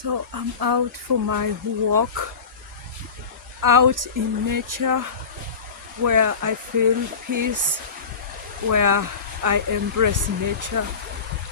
So I'm out for my walk out in nature where I feel peace, where I embrace nature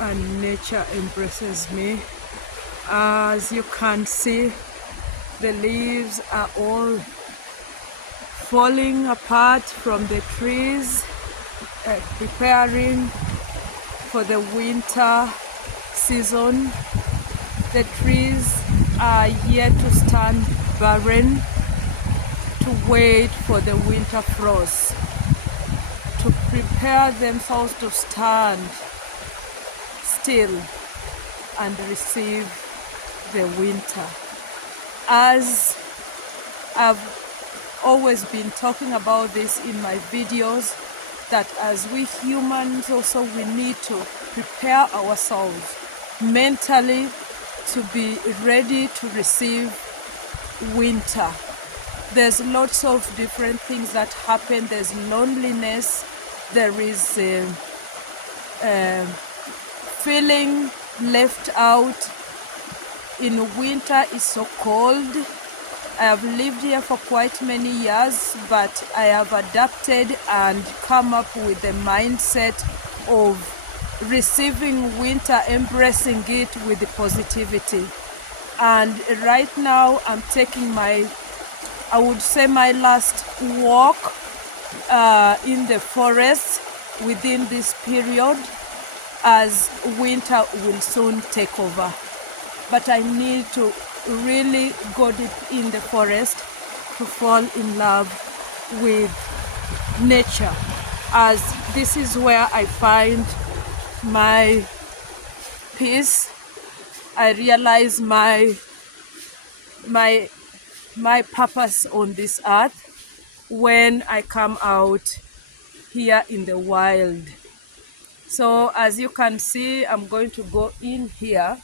and nature embraces me. As you can see, the leaves are all falling apart from the trees, preparing for the winter season. The trees are yet to stand barren to wait for the winter frost, to prepare themselves to stand still and receive the winter. As I've always been talking about this in my videos, that as we humans also we need to prepare ourselves mentally to be ready to receive winter. There's lots of different things that happen. There's loneliness, there is feeling left out. In winter it's so cold. I have lived here for quite many years, but I have adapted and come up with the mindset of receiving winter, embracing it with the positivity. And right now I'm taking my last walk in the forest within this period, as winter will soon take over. But I need to really go deep in the forest to fall in love with nature, as this is where I find my peace. I realize my purpose on this earth when I come out here in the wild. So as you can see, I'm going to go in here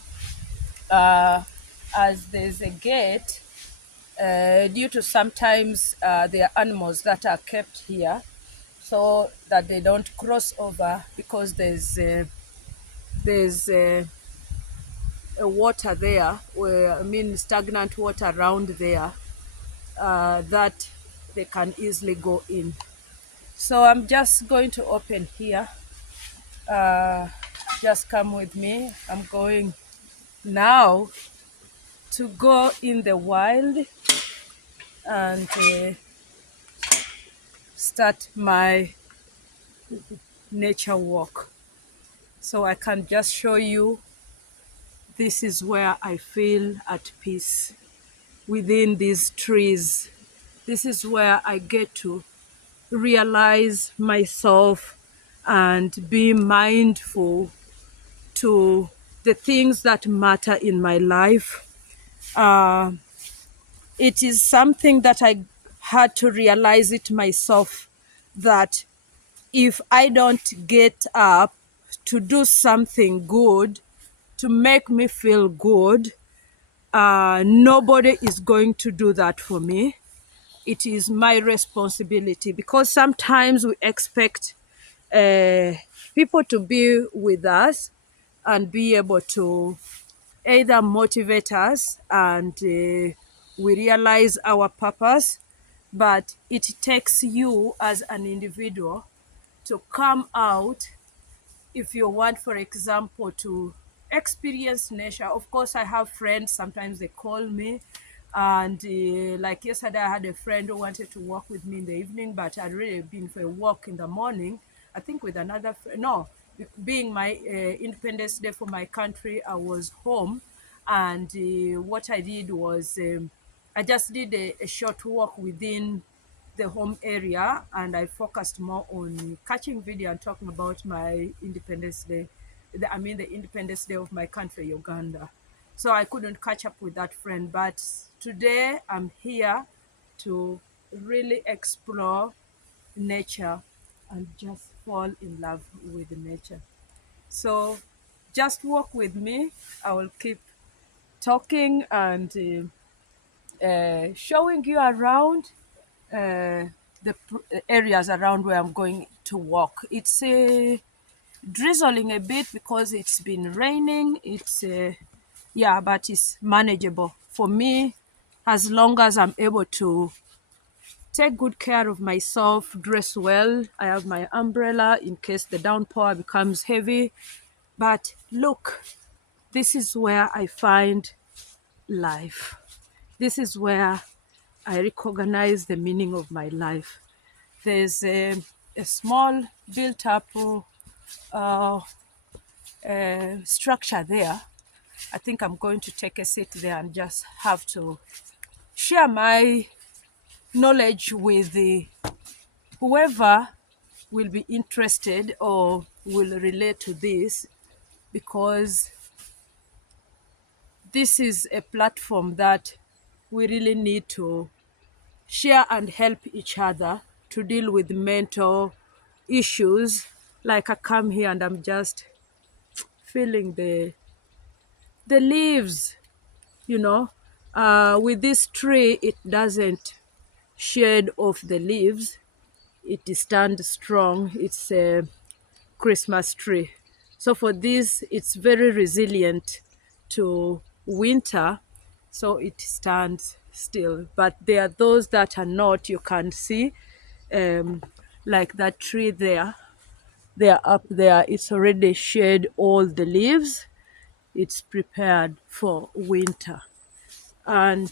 as there's a gate due to sometimes there are animals that are kept here so that they don't cross over, because there's a water there, stagnant water around there that they can easily go in. So I'm just going to open here. Just come with me. I'm going now to go in the wild and start my nature walk. So I can just show you, this is where I feel at peace, within these trees. This is where I get to realize myself and be mindful to the things that matter in my life. It is something that I had to realize it myself, that if I don't get up to do something good to make me feel good, nobody is going to do that for me. It is my responsibility, because sometimes we expect people to be with us and be able to either motivate us and we realize our purpose, but it takes you as an individual to come out. If you want, for example, to experience nature, of course I have friends, sometimes they call me, and like yesterday I had a friend who wanted to walk with me in the evening, but I'd really been for a walk in the morning, I think with another friend. No, being my Independence Day for my country, I was home, and what I did was I just did a short walk within the home area, and I focused more on catching video and talking about my Independence Day. The Independence Day of my country, Uganda. So I couldn't catch up with that friend, but today I'm here to really explore nature and just fall in love with nature. So just walk with me. I will keep talking and showing you around the areas around where I'm going to walk. It's drizzling a bit because it's been raining. It's Yeah, but it's manageable for me as long as I'm able to take good care of myself, dress well. I have my umbrella in case the downpour becomes heavy. But look, this is where I find life. This is where I recognize the meaning of my life. There's a small built up uh, structure there. I think I'm going to take a seat there and just have to share my knowledge with whoever will be interested or will relate to this, because this is a platform that we really need to share and help each other to deal with mental issues. Like I come here and I'm just feeling the leaves, you know. With this tree, it doesn't shed off the leaves. It stands strong. It's a Christmas tree. So for this, it's very resilient to winter, so it stands still. But there are those that are not. You can see, um, like that tree there. They are up there. It's already shed all the leaves. It's prepared for winter. And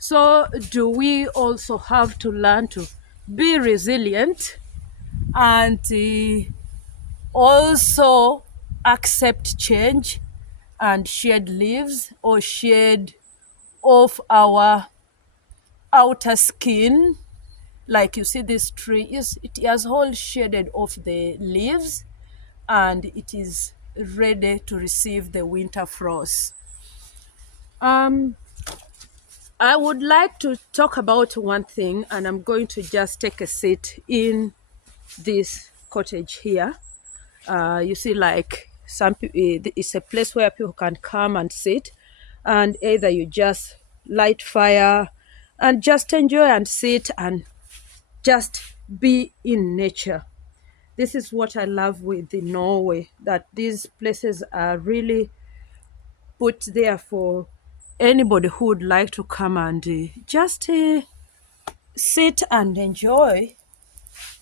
so, do we also have to learn to be resilient and also accept change and shed leaves or shed off our outer skin? Like you see, this tree is it has all shaded off the leaves and it is ready to receive the winter frost. um I would like to talk about one thing, and I'm going to just take a seat in this cottage here. You see, like it's a place where people can come and sit, and either you just light fire and just enjoy and sit and just be in nature. This is what I love with the Norway, that these places are really put there for anybody who would like to come and just sit and enjoy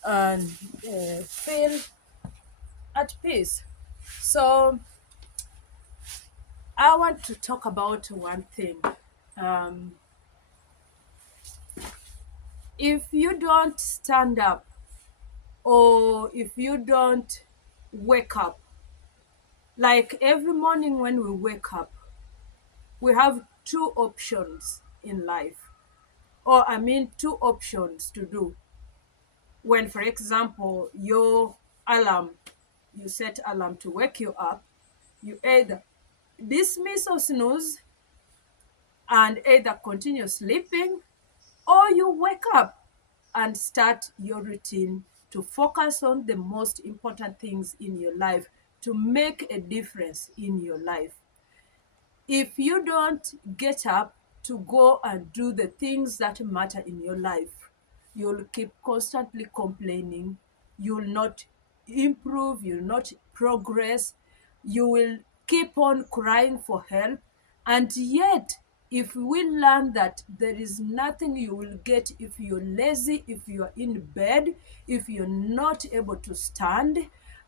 and feel at peace. So I want to talk about one thing. Um, if you don't stand up, or if you don't wake up, like every morning when we wake up, we have two options in life, or I mean, two options to do. When, for example, your alarm, you set alarm to wake you up, you either dismiss or snooze and either continue sleeping, or you wake up and start your routine to focus on the most important things in your life, to make a difference in your life. If you don't get up to go and do the things that matter in your life, you'll keep constantly complaining. You'll not improve, you'll not progress. You will keep on crying for help. And yet, if we learn that there is nothing you will get if you're lazy, if you're in bed, if you're not able to stand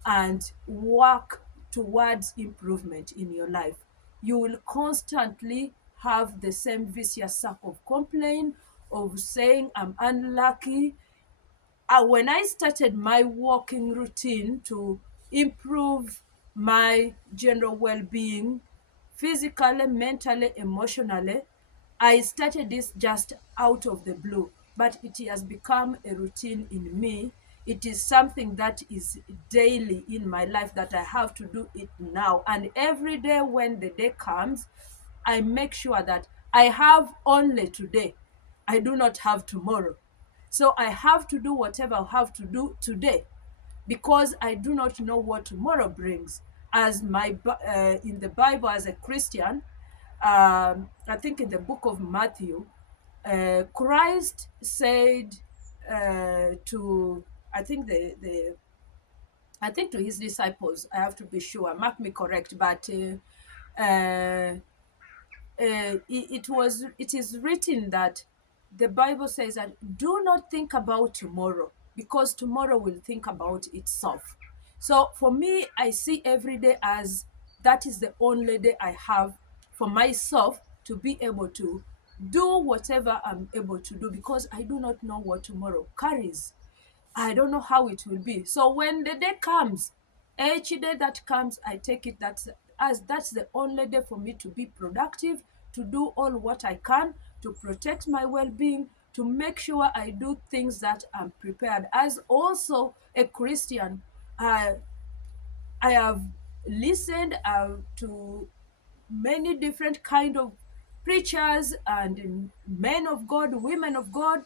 and work towards improvement in your life, you will constantly have the same vicious circle of complaint, of saying, I'm unlucky. When I started my walking routine to improve my general well being, physically, mentally, emotionally, I started this just out of the blue, but it has become a routine in me. It is something that is daily in my life, that I have to do it now. And every day when the day comes, I make sure that I have only today. I do not have tomorrow. So I have to do whatever I have to do today, because I do not know what tomorrow brings. As in the Bible, as a Christian, I think in the book of Matthew, Christ said to, I think I think to his disciples, I have to be sure, mark me correct, but uh, it is written that the Bible says that do not think about tomorrow, because tomorrow will think about itself. So for me, I see every day as that is the only day I have for myself to be able to do whatever I'm able to do, because I do not know what tomorrow carries. I don't know how it will be. So when the day comes, each day that comes, I take it that's the only day for me to be productive, to do all what I can to protect my well-being, to make sure I do things that I'm prepared. As also a Christian, I have listened to many different kind of preachers and men of God, women of God,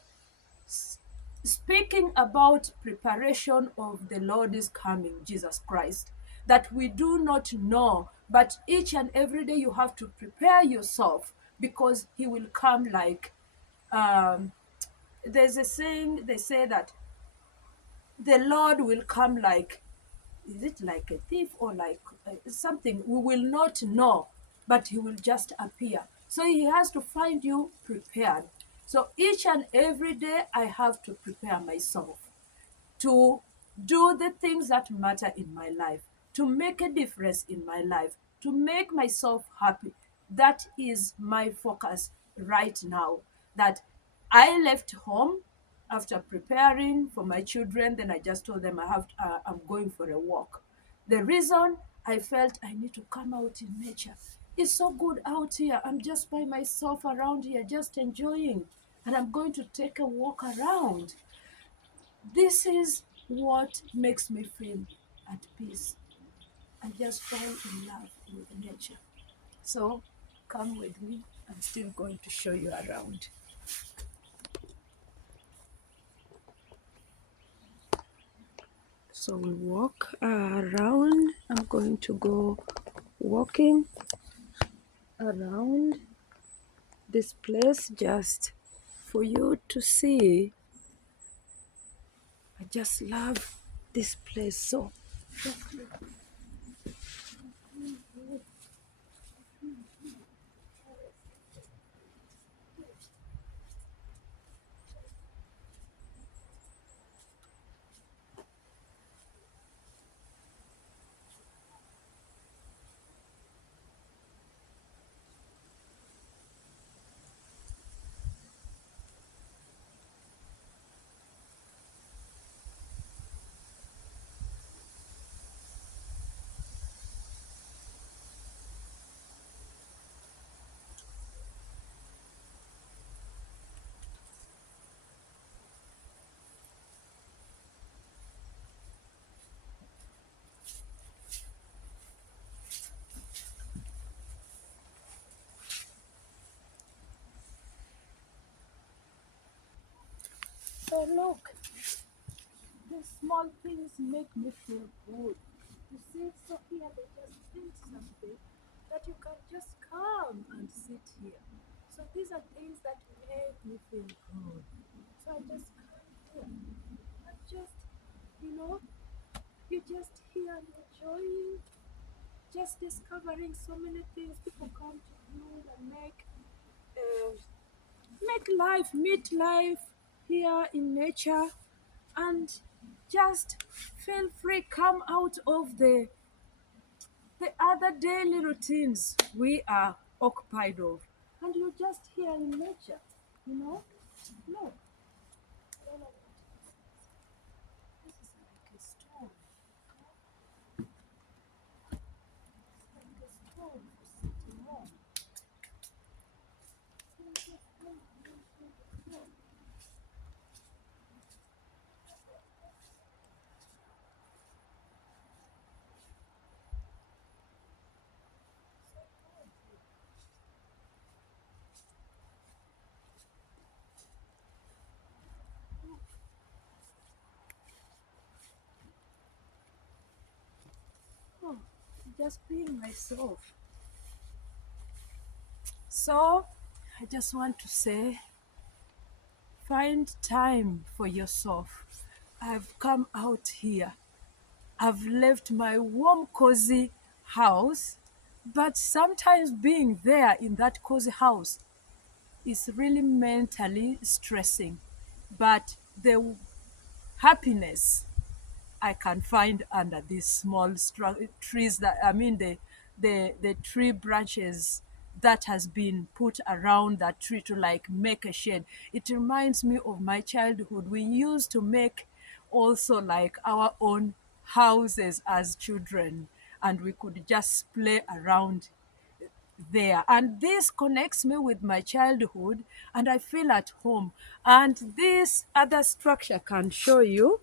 speaking about preparation of the Lord is coming, Jesus Christ, that we do not know, but each and every day you have to prepare yourself, because he will come like, um, there's a saying, they say that the Lord will come like, is it like a thief or like something? We will not know, but he will just appear. So he has to find you prepared. So each and every day I have to prepare myself to do the things that matter in my life, to make a difference in my life, to make myself happy. That is my focus right now. That I left home after preparing for my children, then I just told them I'm going for a walk. The reason I felt I need to come out in nature. It's so good out here. I'm just by myself around here, just enjoying. And I'm going to take a walk around. This is what makes me feel at peace. I just fall in love with nature. So come with me. I'm still going to show you around. So we walk around. I'm going to go walking around this place just for you to see. I just love this place so. So look, these small things make me feel good. You see, so here they just built something that you can just come and sit here. So these are things that make me feel good. So I just come here and just, you know, you just here and enjoying, just discovering so many things. People come to you and uh, make life, meet life here in nature, and just feel free, come out of the other daily routines we are occupied of, and you're just here in nature, you know. Look, all of this is like a stone, like a stone for sitting on. So just come into the stone. Oh, just being myself. So I just want to say, find time for yourself. I've come out here. I've left my warm, cozy house But sometimes being there in that cozy house is really mentally stressing. But the happiness I can find under these small trees, that I mean the tree branches that has been put around that tree to like make a shade. It reminds me of my childhood. We used to make also like our own houses as children, and we could just play around there, and this connects me with my childhood and I feel at home. And this other structure can show you,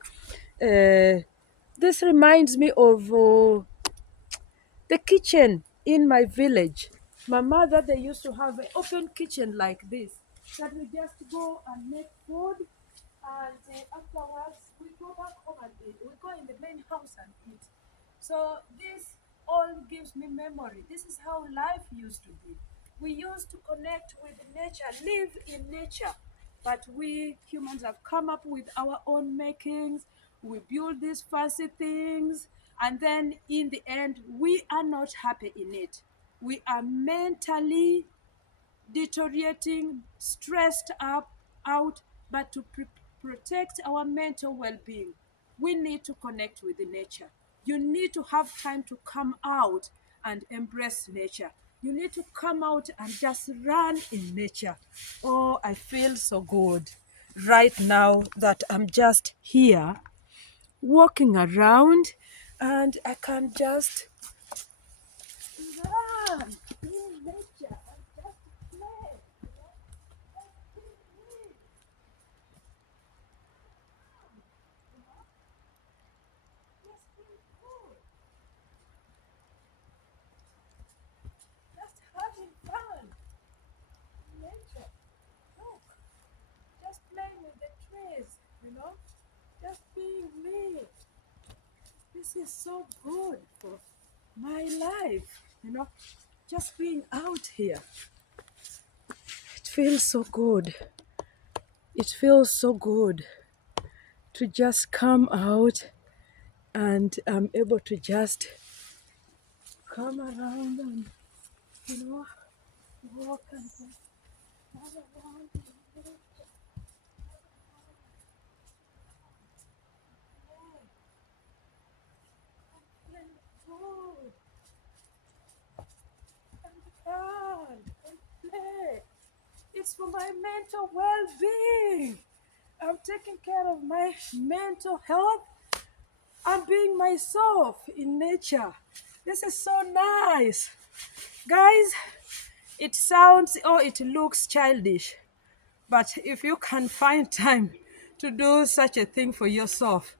this reminds me of the kitchen in my village. My mother, they used to have an open kitchen like this, that we just go and make food, and afterwards we go back home and eat. We go in the main house and eat. So this all gives me memory. This is how life used to be. We used to connect with nature, live in nature. But we humans have come up with our own makings. We build these fancy things, and then in the end, we are not happy in it. We are mentally deteriorating, stressed up, out. But to protect our mental well being, we need to connect with the nature. You need to have time to come out and embrace nature. You need to come out and just run in nature. Oh, I feel so good right now that I'm just here walking around and I can just run in nature and just play. Just having fun in nature. Look, just playing with the trees, just being me. This is so good for my life, just being out here. It feels so good. It feels so good to just come out and I'm able to just come around and, you know, walk and just run around and play food and run and play. It's for my mental well-being. I'm taking care of my mental health. I'm being myself in nature. This is so nice. Guys, it sounds or it looks childish, but if you can find time to do such a thing for yourself,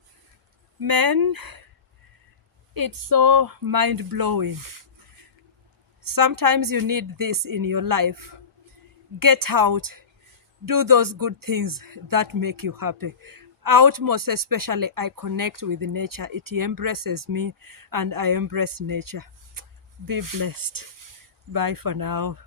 man, it's so mind blowing. Sometimes you need this in your life. Get out, do those good things that make you happy. Out, most especially, I connect with nature. It embraces me, and I embrace nature. Be blessed. Bye for now.